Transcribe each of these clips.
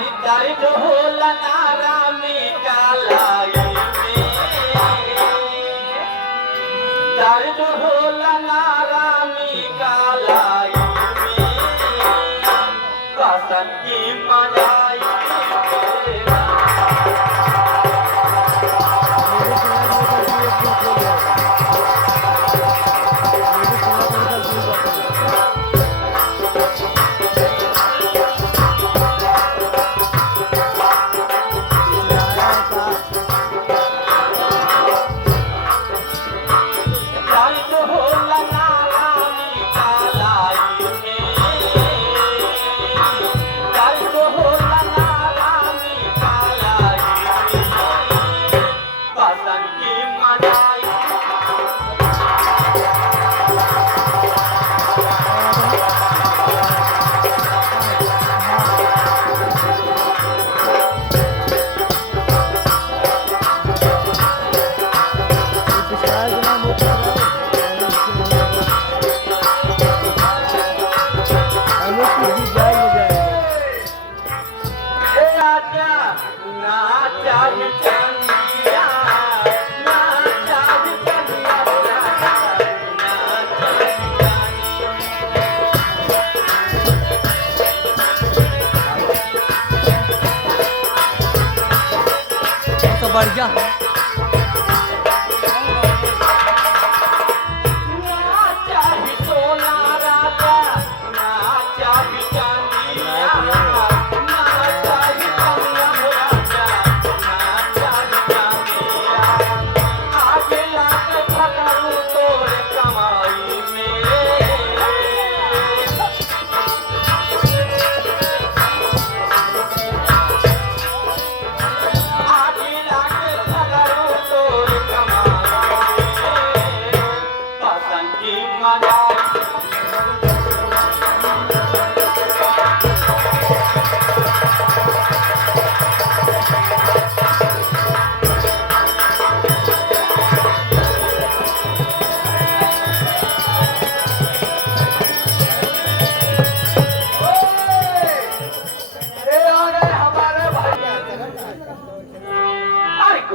दर्द होला नारामी कालाई में, दर्द होला नारामी कालाई में, बसंती मनाई तो बढ़ गया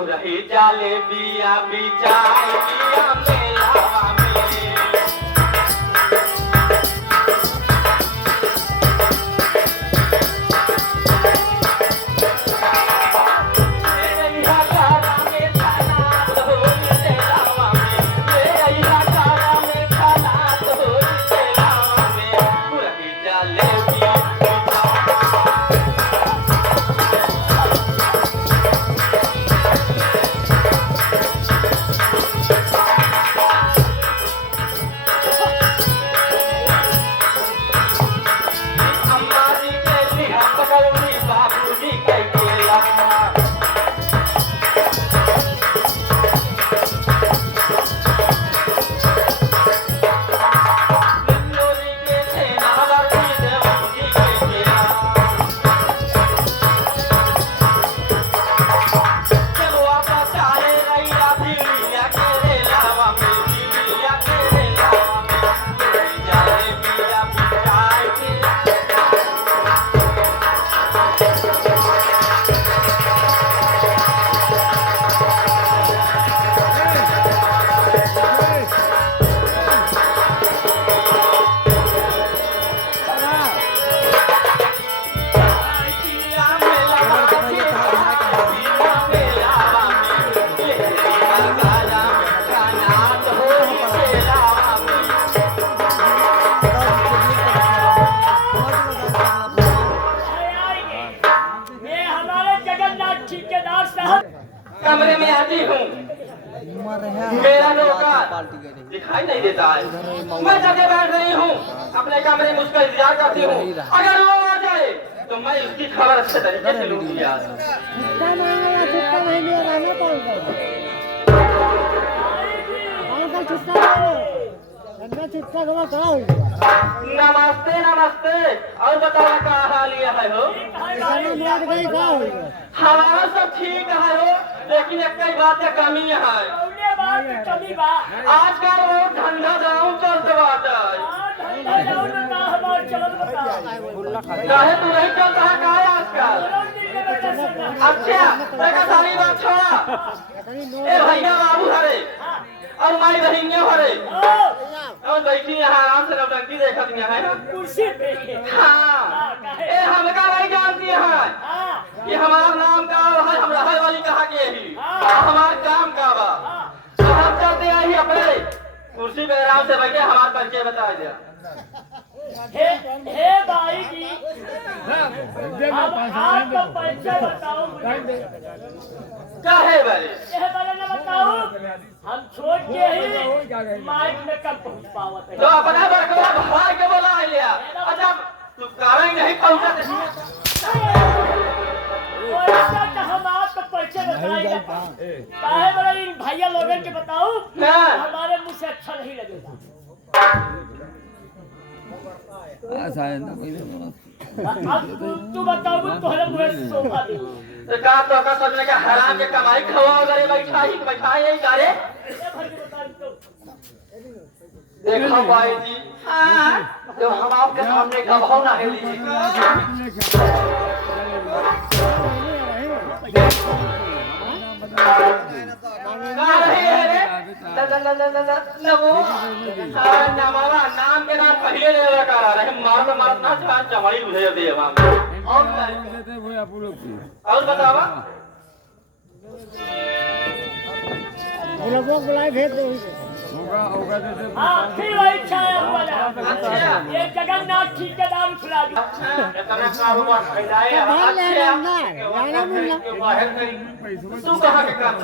रही जाले बिया बिचाई बिया मेलावा में कमरे में आती हूँ, मेरा नौकर दिखाई नहीं देता है। मैं जगह बैठ रही हूँ, अपने कमरे में उसका इंतजार करती हूँ। अगर वो आ जाए तो मैं उसकी खबर अच्छे तरीके से लूंगी यार। नमस्ते नमस्ते, और बताओ क्या हाल है हो? हमारा सब ठीक है हो, लेकिन एक कई बात का कमी है। आजकल वो धंधा डाउन चलते बाटे। काहे तू नहीं चलता है? काहे आजकल। अच्छा देखा सारी बात छोड़ा, ए भैया बाबू हरे और माई बहिनियों हरे और बैठी यहाँ आराम से नौटंकी देखत यहाँ है कुर्सी पे। हाँ ए हमका नहीं जानती है कि हमारा नाम का है, हम रहल वाली कहा के ही हमारा काम का बा। तो हम चलते हैं ही अपने कुर्सी पे आराम से बैठे, हमारा परिचय बता दिया। हे भाई जी, अब आपका परिचय बताओ मुझे। क्या है भाई? यह बारे में बताओ, हम छोड़ के ही माइक में कब पहुंच पावत है। तो अपना बरकवा भाई के बोला है लिया। अच्छा तू कारण नहीं पहुंचा वैसा तो हम आपका परिचय बताएंगे। काहे बड़े इन भैया लोगन के बताओ, हमारे मुंह से अच्छा नहीं लगेगा। तू बताओ तोहरे मुंह से सोफा दे। तो का तो का समझने का हराम के कमाई खवा अगर बैठा यही करे। देखो भाई जी, हाँ तो हम आपके सामने का भाव ना है नाम के नाम पहले ले करा रहे मारना चाह चमड़ी बुझे दे और बतावा बुलाए भेज दो। हाँ फिर वही छाया हुआ ये जगन्नाथ ठेकेदार खिला दी। तू कहाँ के काम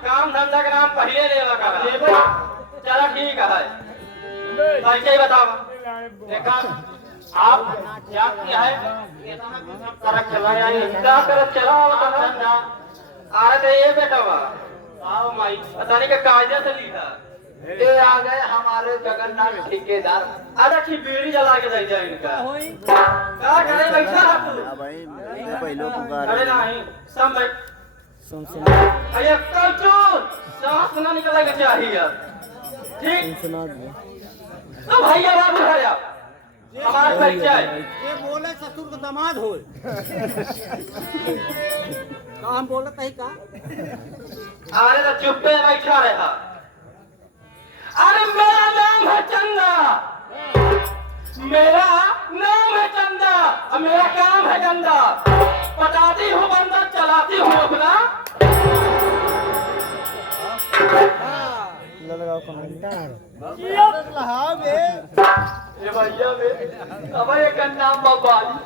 काम धंधा का नाम पहले ले लगा। चलो ठीक है परिचय बताओ। देखा आप क्या किया है तरफ चला धंधा आ रहे ये बेटा आओ माई पता नहीं क्या कायदे से लिखा ये आ गए हमारे जगन्नाथ ठेकेदार। अरे ठीक बीड़ी जला के दे जाए इनका क्या करे बैठा अरे नहीं सब अरे कल सांस ना निकलेगा चाहिए ठीक तो भैया बाबू भैया हमारा परिचय ये बोले ससुर का दामाद हो हम बोलत है का। अरे तो चुप पे बैठा रहा। अरे मेरा नाम है चंदा, मेरा नाम है चंदा और मेरा काम है गंदा। पटाती हूँ बंदा चलाती हूँ अपना ये भैया में अब एक नाम बाबाली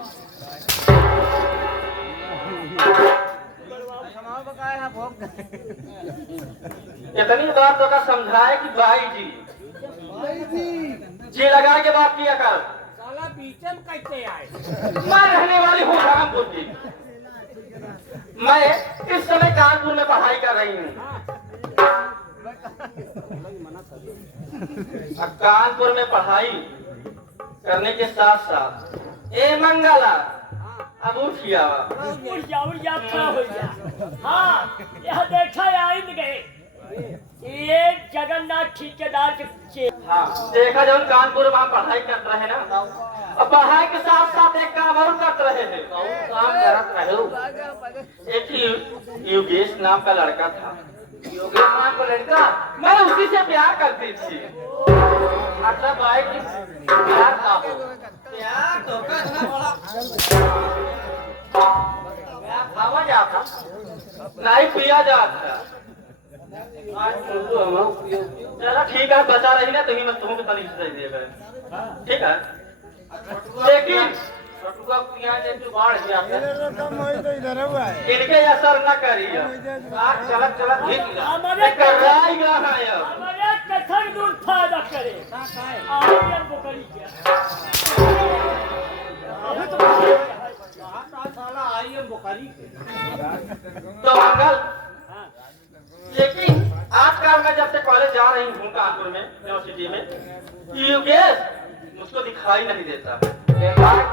इतनी बात तो का समझाए कि भाई जी लगा के बात किया कर। साला बीच में कैसे आए? मैं रहने वाली हूँ रामपुर की। मैं इस समय कानपुर में पढ़ाई कर रही हूँ। कानपुर में पढ़ाई करने के साथ साथ ए मंगला अब उठिया हाँ यह देखा आइंद गए ये जगन्नाथ ठेकेदार के पीछे। हाँ देखा जब कानपुर में हम पढ़ाई कर रहे ना और पढ़ाई के साथ साथ एक काम और कर रहे थे काम करत रहे। एक योगेश नाम का लड़का था। योगेश नाम का लड़का मैं उसी से प्यार करती थी। मतलब भाई प्यार था प्यार तो खावा जाता नहीं पिया जाता। चलो ठीक है बचा रही ना तुम्हें मैं तुम्हें तनी से दे देगा ठीक है लेकिन इनके असर न करिए। चलत कथन दूर फायदा करे तो मंगल लेकिन आजकल मैं जब से कॉलेज जा रही हूँ कानपुर में यूनिवर्सिटी में योगेश मुझको दिखाई नहीं देता।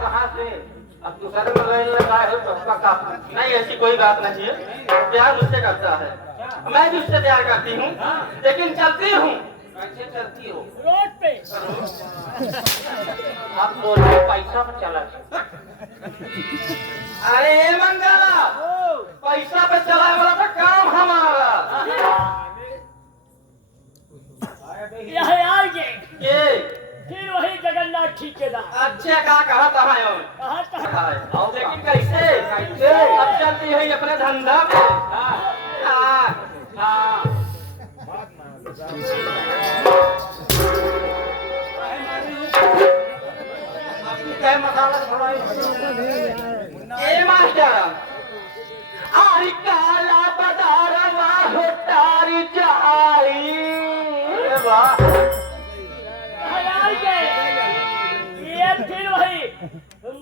कहाँ से अब दूसरे में लगाए हो तो नहीं ऐसी कोई बात नहीं है। प्यार मुझसे करता है मैं भी उससे प्यार करती हूँ लेकिन चलती हूँ। कैसे चलती हो? रोड पे अब बोलो पैसा पे चला। अरे मंगला पैसा पे चलाए वाला तो काम हमारा। यह आएंगे ये फिर वही जगन्नाथ ठेकेदार। अच्छे का कहा था और लेकिन कैसे कैसे अब चलती है अपने धंधा पे। हाँ हाँ क्या मसाला ए मास्टर आई काला बदारवा हो तारी जाई वाह ये फिर वही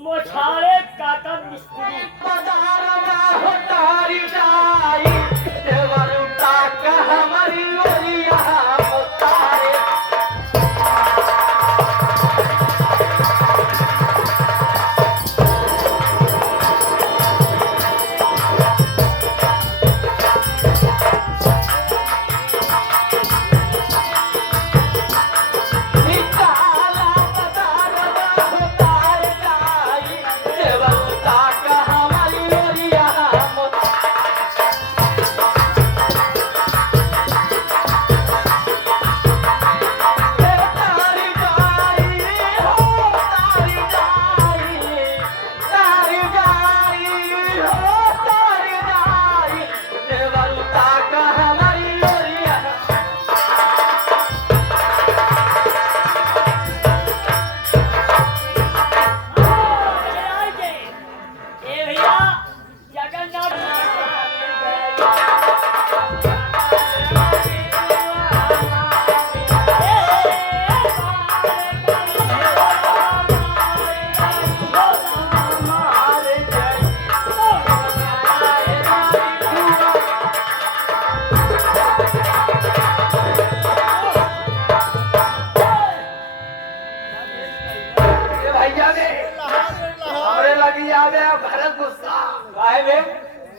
मोछारे काका मिस्त्री। बदारवा हो तारी जाई देवरुता का हमारी ओरिया मोतारे।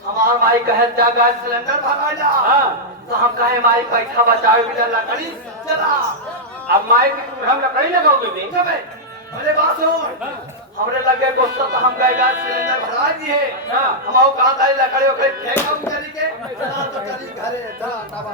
हमार माई कहे जा गैस सिलेंडर भगा जा। तो हम कहे माई पैसा बचावे बिना लकड़ी चला। अब माई हम लकड़ी लगाओगे दिन सब अरे बात सुन हमरे लगे गोश्त तो हम गए गैस सिलेंडर भगा दिए। हम आओ कहा था लकड़ी ओकरे फेंका चली के चला तो चली घरे चला टाबा।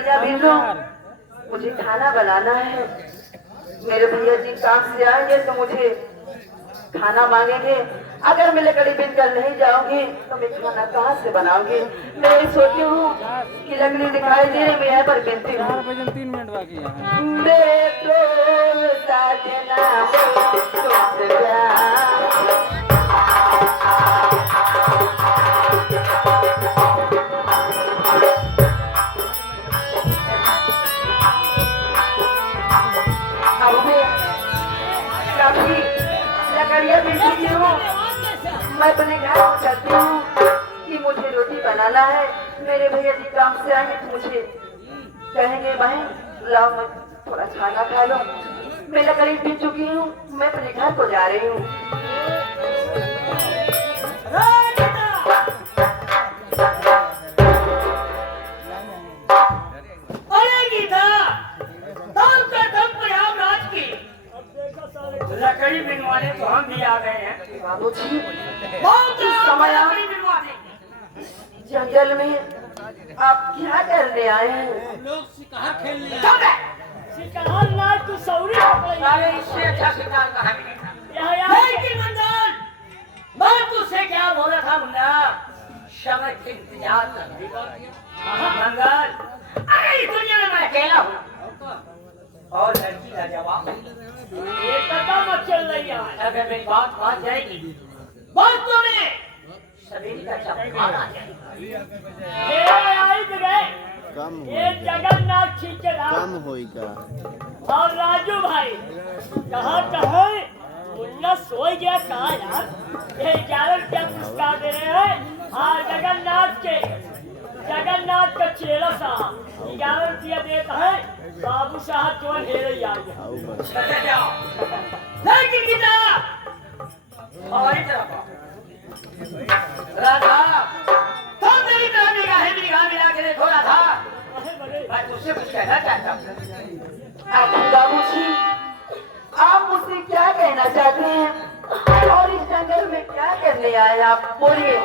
लकड़ियाँ बीन लो, मुझे खाना बनाना है। मेरे भैया जी काम से आएंगे तो मुझे खाना मांगेंगे। अगर मैं लकड़ी बीन कर नहीं जाऊंगी तो मैं खाना कहाँ से बनाऊंगी। मैं ये सोची हूँ कि लकड़ी दिखाई दे रही, मैं यहाँ पर बीनती हूँ। 3 मिनट बाकी है। मेरे तो साजना तुझसे प्यार। काफी लकड़ियाँ बीन चुकी हूँ। मैं अपने घर चलती हूँ कि मुझे रोटी बनाना है। मेरे भैया जी काम से आएंगे तो मुझे कहेंगे बहन लाओ मैं थोड़ा खाना खा लो। मैं लकड़ी बीन चुकी हूँ, मैं अपने घर को जा रही हूँ। अरे गीता, दम का दम प्रयागराज की लकड़ी बिनवाने तो हम भी आ गए हैं। बाबू जी बहुत इस समय आप लकड़ी बिनवाने। जंगल में आप क्या करने आए हैं? लोग शिकार खेलने आए। चल बे। शिकार ना तू सौरी पकड़ी। अरे इससे अच्छा शिकार कहाँ मिलेगा? लेकिन मंडल, मैं तुझसे क्या बोल रहा था मुन्ना? समय के इंतजार कर भी मंगल, अरे इस दुनिया में मैं अकेला हूँ और लड़की लाजवाब है। एक कदम चल रही है। अगर मेरी बात मान जाएगी बातों में सवेरे का चमत्कार आ जाएगा। ये आई गए कम ये जगन्नाथ ठेकेदार कम होएगा। और राजू भाई कहाँ मुन्ना सो गया कहाँ यार? ये 11 रुपया पुरस्कार दे रहे हैं। हाँ जगन्नाथ का चेला साहब 11 रुपया देता है। बाबू साहब जो हेरे ही आ गया। आओ बस। लेकिन गीता हमारी तरफ राधा तुम मेरी तरफ निगाह मिला के देखो राधा। मैं तुझसे कुछ कहना चाहता हूँ। बाबू जी आप मुझसे क्या कहना चाहते हैं और इस जंगल में क्या करने आए आप? बोलिए।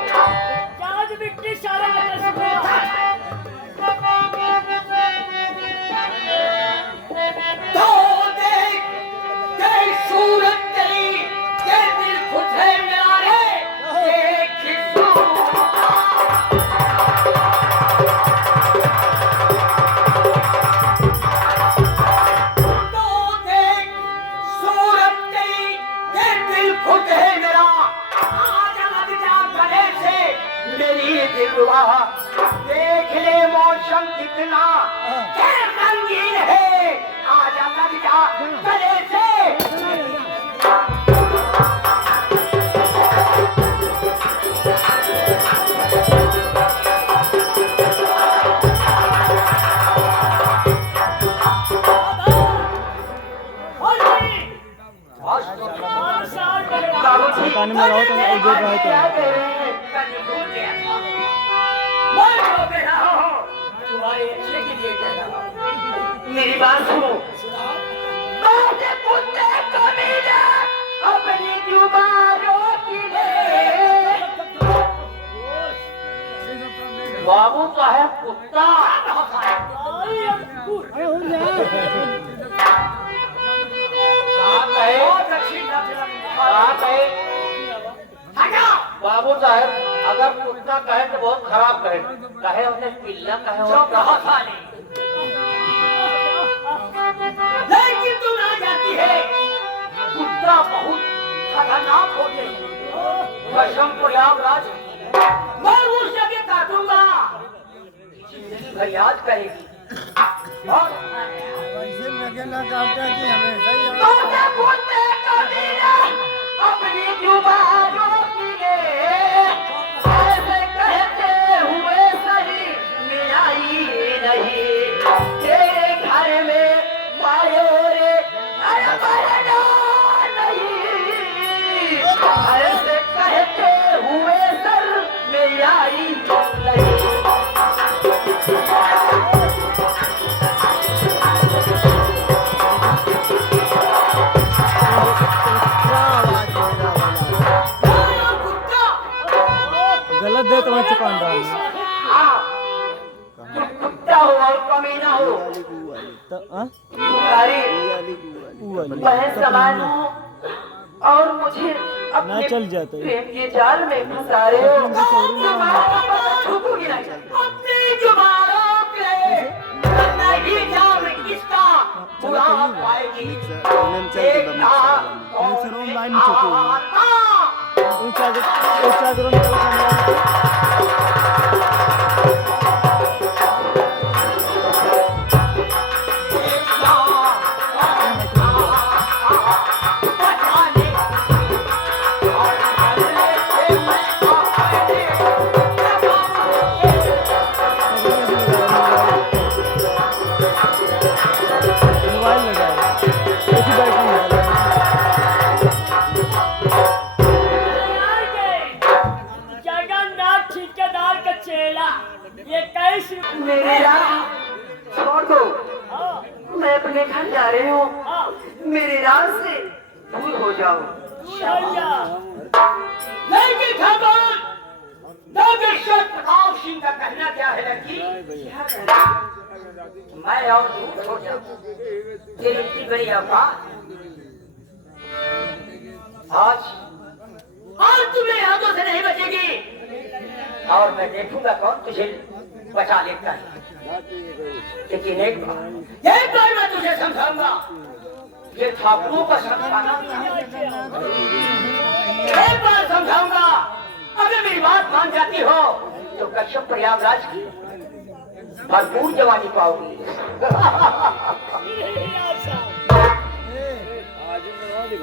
आज मिट्टी सारा जगह सुने तो देख तेरी सूरत तेरी ये दिल खुश है मेरा रे ये खिस्सू। तो देख सूरत तेरी ये दिल खुश है मेरा। आज मत जा गले से मेरी दिलवा देख ले मौसम कितना क्या रंगीन है। आजा लग जा गले से। बाबू जी पानी में रहो तो उधर रहो तो क्या कह रहे हैं? मैं जो कह रहा हूँ तुम्हारे अच्छे के लिए कह रहा हूँ। मेरी बात सुनो। बाजे कुत्ते कमीने अपनी जुबानों की ले। बाबू साहब कुत्ता बहुत अच्छी बात है। बाबू साहब अगर कुत्ता कहे तो बहुत खराब कहे उन्हें पिल्ला कहे लेकिन तू ना जानती है कुत्ता बहुत खतरनाक होते हैं। कसम प्रयागराज मैं उस जगह काटूंगा जिंदगी भर याद करेगी। और कुत्ते कमीने अपनी जुबानों की ले ऐसे कहते हुए सही मिलाई नहीं तेरे घर में मायो रे अरे बहना नहीं। ऐसे कहते हुए सर में आई नहीं। तुम्हारी बहन समान हो और मुझे अपने चल जाते। प्रेम के जाल में फंसा रहे हो। छुपूगी नहीं अपनी जुबानों पे नहीं जान किसका बुरा पाएगी देखना जगन्नाथ ठेकेदार का चेला ये कैसे मेरे राह छोड़ दो, मैं अपने घर जा रही हूँ। मेरे राह से दूर हो जाओ। लेकिन खबर नागेश्वर प्रताप सिंह का कहना क्या है लड़की मैं और तू हो जाऊं तेरी इतनी बड़ी औकात आज तुम्हें हाथों से नहीं बचेगी और मैं देखूंगा कौन तुझे बचा लेता है। लेकिन एक बार मैं तुझे समझाऊंगा ये ठाकुरों का समझाना एक बार समझाऊंगा। अगर मेरी बात मान जाती हो तो कश्यप प्रयागराज की भरपूर जवानी पाओगी।